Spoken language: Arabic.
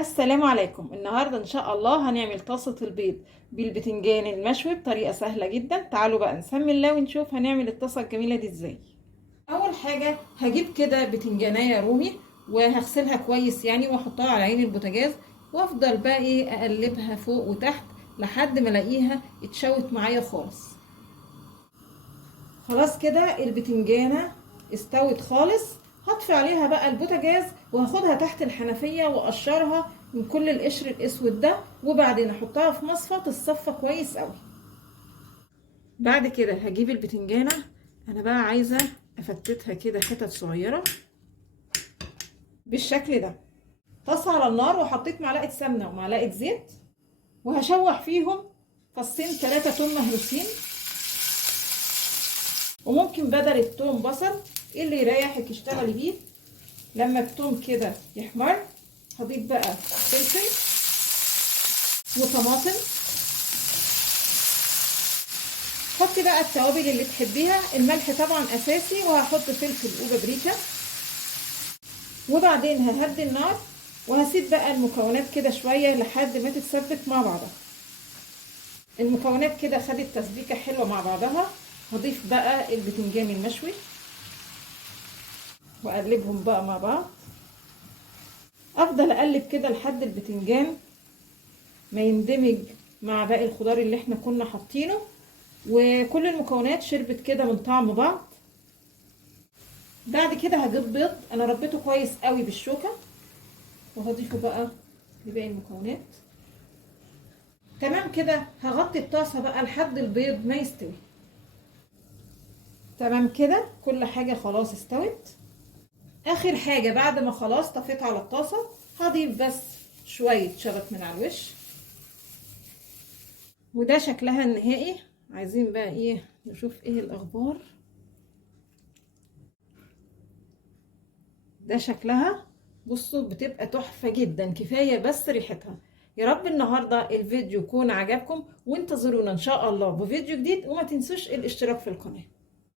السلام عليكم. النهارده ان شاء الله هنعمل طاسه البيض بالبتنجان المشوي بطريقه سهله جدا. تعالوا بقى نسمي الله ونشوف هنعمل الطاسه الجميله دي ازاي. اول حاجه هجيب كده بتنجانيه رومي وهغسلها كويس يعني واحطها على عين البوتاجاز، وافضل بقى اقلبها فوق وتحت لحد ما الاقيها اتشوت معايا خالص. خلاص كده البتنجانه استوت خالص. هطفي عليها بقى البوتاجاز وهاخدها تحت الحنفيه واقشرها من كل القشر الاسود ده، وبعدين احطها في مصفى تتصفى كويس قوي. بعد كده هجيب البتنجانه، انا بقى عايزه افتتها كده حتت صغيره بالشكل ده. طاسه على النار وحطيت معلقه سمنه ومعلقه زيت، وهشوح فيهم فصين 3 توم مهروسين، وممكن بدل التوم بصل اللي يريحك اشتغلي بيه. لما التوم كده يحمر هضيف بقى فلفل وطماطم. حطي بقى التوابل اللي تحبيها، الملح طبعا اساسي، وهحط فلفل وبابريكا. وبعدين ههدي النار وهسيب بقى المكونات كده شويه لحد ما تتسبك مع بعضها. المكونات كده خدت تسبيكه حلوه مع بعضها. هضيف بقى البتنجان المشوي واقلبهم بقى مع بعض. افضل اقلب كده لحد البتنجان ما يندمج مع باقي الخضار اللي احنا كنا حاطينه، وكل المكونات شربت كده من طعم بعض. بعد كده هجيب بيض انا ربيته كويس قوي بالشوكه وهضيفه بقى لباقي المكونات. تمام كده هغطي الطاسه بقى لحد البيض ما يستوي. تمام كده كل حاجه خلاص استوت. اخر حاجه بعد ما خلاص طفيت على الطاسه هضيف بس شويه شبت من على الوش، وده شكلها النهائي. عايزين بقى نشوف الاخبار. ده شكلها، بصوا بتبقى تحفه جدا، كفايه بس ريحتها. يا رب النهارده الفيديو يكون عجبكم، وانتظرونا ان شاء الله بفيديو جديد، وما تنسوش الاشتراك في القناه.